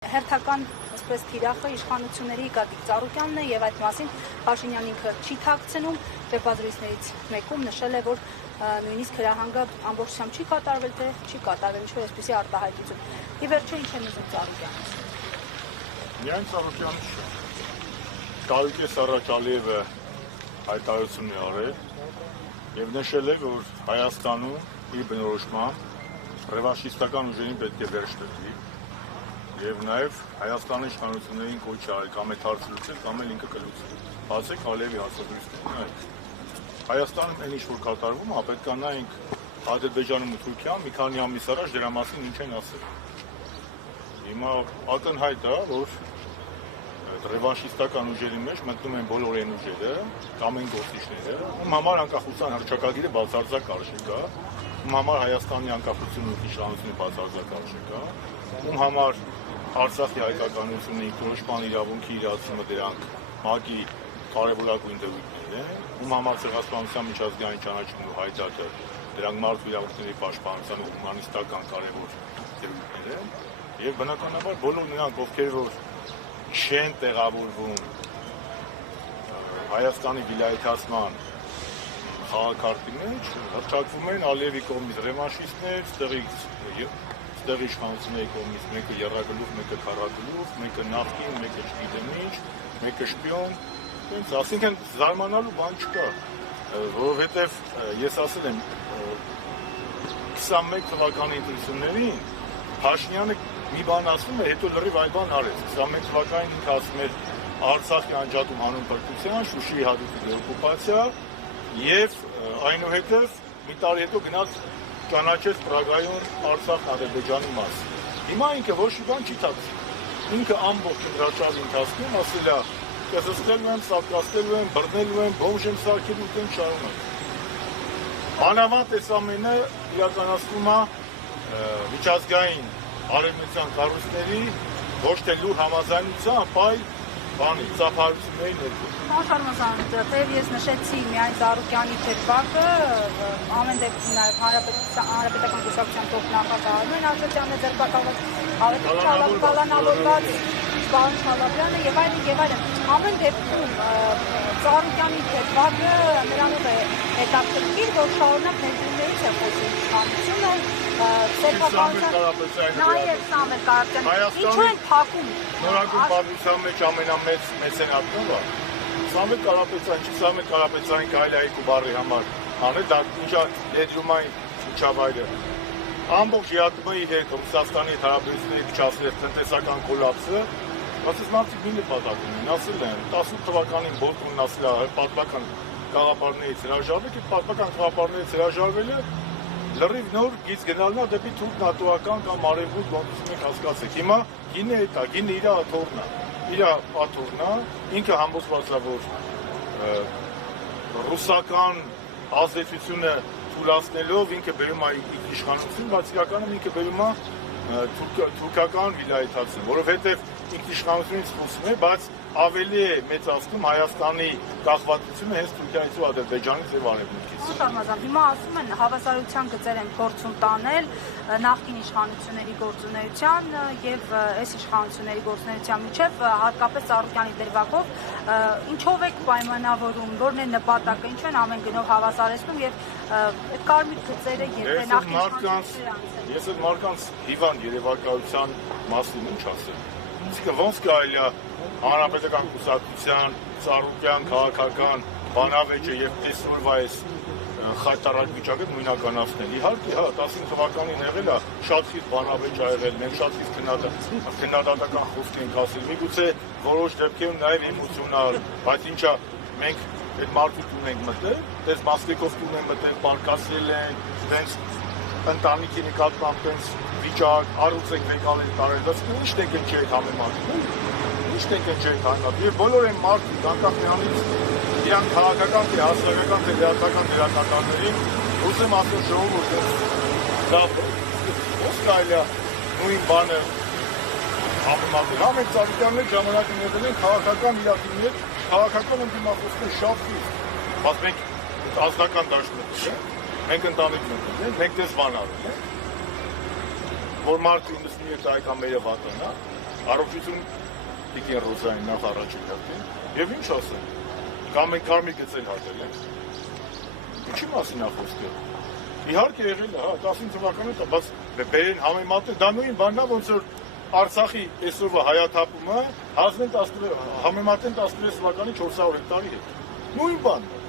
Հերթական այսպես թիրախը իշխանությունների Գագիկ Ծառուկյանն է եւ այդ մասին Փաշինյանն ինքը չի թաքցնում, վեբազրույցներից մեկում նշել է, որ նույնիսկ հրահանգը ամբողջությամբ չի կատարվել, թե չի կատարվել, ինչ-որ այսպիսի արտահայտություն։ Ի վերջո ինչ է ուզում Ծառուկյանը։ Միայն Ծառուկյանը չէ։ Տարուկես առաջ Ալիևը հայտարարություն է արել եւ նշել է, որ Հայաստանում իր բնորոշմամբ ռևանշիստական ուժերին պետք է վերջ տրվի։ Եվ նաև Հայաստանի իշխանություններին կոչ արել կամ այդ հարցը լուծել, կամ էլ ինքը կլուծի։ Բացեք Ալիևի հարցազրույցները։ Հայաստանում այն ինչ որ կատարվում է, պետք է նայենք Ադրբեջանում ու Թուրքիայում մի քանի ամիս առաջ դրա մասին ինչ են ասել։ Հիմա ակնհայտ է, որ ռևանշիստական ուժերի մեջ մտնում են բոլոր այն ուժերը, կամ այն գործիչները, ում համար անկախության հռչակագիրը բացարձակ արժեք է, ում համար Հայաստանի անկախությունը ու իշխանությունը բացարձակ արժեք է, ում համար Արցախի հայկականությունը, ինքնորոշման իրավունքի իրացումը դրանք ՄԱԿ-ի կարևորագույն դեպքերն են, ում համար ցեղասպանության միջազգային ճանաչումն ու հայտարարը դրանք մարդու իրավունքների պաշտպանության ու հումանիստական կարևոր դեպքեր են, եւ բնականաբար բոլոր նրանք, ովքեր որ չեն տեղավորվում Հայաստանի վիլայեթացման խաղակարգի մեջ, հռչակվում են Ալիևի կողմից ռևանշիստներ, ստեղ իշխանությունների կողմից մեկը եռագլուխ, մեկը քառագլուխ, մեկը նախկին, մեկը չգիտեմ ինչ, մեկը շպիոն, այսինքն զարմանալու բան չկա, որովհետև ես ասել եմ 21 թվականի ընտրություններին Փաշինյանը մի բան ասում է, հետո լրիվ այլ բան արեց, 21 թվականին ինքը ասում էր Արցախի անջատում հանուն բռնության, Շուշիի հատուկ դեօկուպացիա եւ այնուհետեւ մի տարի հետո գնաց ճանաչեց Պրագայում Արցախ Ադրբեջանի մասը։ Հիմա ինքը ոչ մի բան չի թաքցնում։ Ինքը ամբողջ դրաճարի ընթացքում ասել է, կզսկելու եմ, սակրաստելու եմ, բռնելու եմ, բոմժ եմ սարքելու ու տեն շարունակ։ Անավանդ այս ամենը իրականացվում է միջազգային արևմտյան կառույցների ոչ թե լուր համաձայնությամբ, այլ բանի, ծափահարությունների ներքո։ Պարոն Շարմազան, թեև ես նշեցի միայն Ծառուկյանի դեպքը, ամեն դեպքում նաև Հանրապետական կուսակցության փոխնախագահարն են Աշոտյանը ձերբակալված, Ավետիք կալանավորված պարոն Շալաբյանը եւ այլն։ Ամեն դեպքում Ծառուկյանի դեպքը նրանով է հետաքրքիր, որ շարունակ ներդրումներից է խոսում իշխանությունը, նաև Սամվել Կարապետյան, ինչու են փակում։ Նորագույն պատմության մեջ ամենամեծ մեծենատն ով է։ Սամվել Կարապետյանի կարելի է Կուբարի համար անել, դա ինչա ներդրումային միջավայրը։ Ամբողջ ԵԱՏՄ-ի հետ Ռուսաստանի հետ հարաբերությունների փչացրեց տնտեսական կոլապսը, ասես մարդիկ մի նպատակ ունեն, ասել են 18 թվականին Բոլտոնն ասել է պատմական գաղափարներից հրաժարվել, այդ պատմական գաղափարներից հրաժարվելը լրիվ նոր գիծ գնալն է դեպի թուրք-նատոական կամ արևմուտք ոնց մենք հասկացեք։ Հիմա գինը է դա, գինը իր աթոռն է, ինքը համոզված է, որ ռուսական ազդեցությունը թույլատնելով ինքը բերում է իշխանություն, բայց իրականում ինքը բերում է թուրքական վիլայեթացիա, որովհետև ինքնիշխանությունից խոսում է, բայց ավելի է մեծացնում Հայաստանի կախվածությունը հենց Թուրքիայից ու Ադրբեջանից եւ Արևմուտքից։ Շարմազան, հիմա ասում են հավասարության գծեր են փորձում տանել նախկին իշխանությունների գործունեության եւ այս իշխանությունների գործունեության միջեւ, հատկապես Ծառուկյանի դերվակով, ինչով եք պայմանավորում, որն է նպատակը, ինչու են ամեն գնով հավասարեցնում եւ այդ կարմիր գծերը եթե նախկին ես այդ մարդկանց հիվանդ երևակայության մասին ինչ ասեմ։ Իսկ ոնց կարելի է Հանրապետական կուսակցության, Ծառուկյան, քաղաքական բանավեճը եւ տեսօրվա այս խայտարակ վիճակը նույնականացնել։ Իհարկե, 15 թվականին եղել է շատ խիստ բանավեճ ա եղել, մենք շատ խիստ քննադատական խոսք ենք ասել, միգուցե որոշ դեպքերում նաեւ էմոցիոնալ, բայց ինչա մենք այդ մարդու տուն ենք մտել, դες Մասկեկով տուն են մտել, պարկասել են, դենց ընտանիքի նկատմամբ դենց վիճակ, առուց ենք եկալել տարել, բայց ի՞նչ եք ընչի այդ համեմատում։ Ինչ եք ընչի այդ համեմատում։ Եվ բոլոր այն մարդիկ անկախ նրանից իրանք քաղաքական թե հասարակական թե դերական դերակատարներին ուզեմ ասել ժողովուրդը դա ո՞ս կարելի է նույն բանը համեմատել։ Ամեն Ծառուկյաններ ժամանակ ունեցել են քաղաքական իրավիճակի քաղաքական ընդդիմախոսներ շատ խիստ, բայց մենք ազգական դաշտում ենք, մենք ընտանիք ենք, մենք դες բան արել ենք, որ մարդը 97 տարեկան մերը վատն է, Առողջություն Տիկին Ռոզային նախ առաջին հերթին, եւ ինչ ասեմ, կամ մենք կարմիր գծել հատել ենք։ Ինչի մասին է խոսքը։ Իհարկե եղել է, հա, 15 թվականին, բայց բերեն համեմատել, դա նույն բանն է, ոնց որ Արցախի այսօրվա հայաթափումը համեմատեն 16 թվականի 400 հեկտարի հետ։ Նույն բանն է։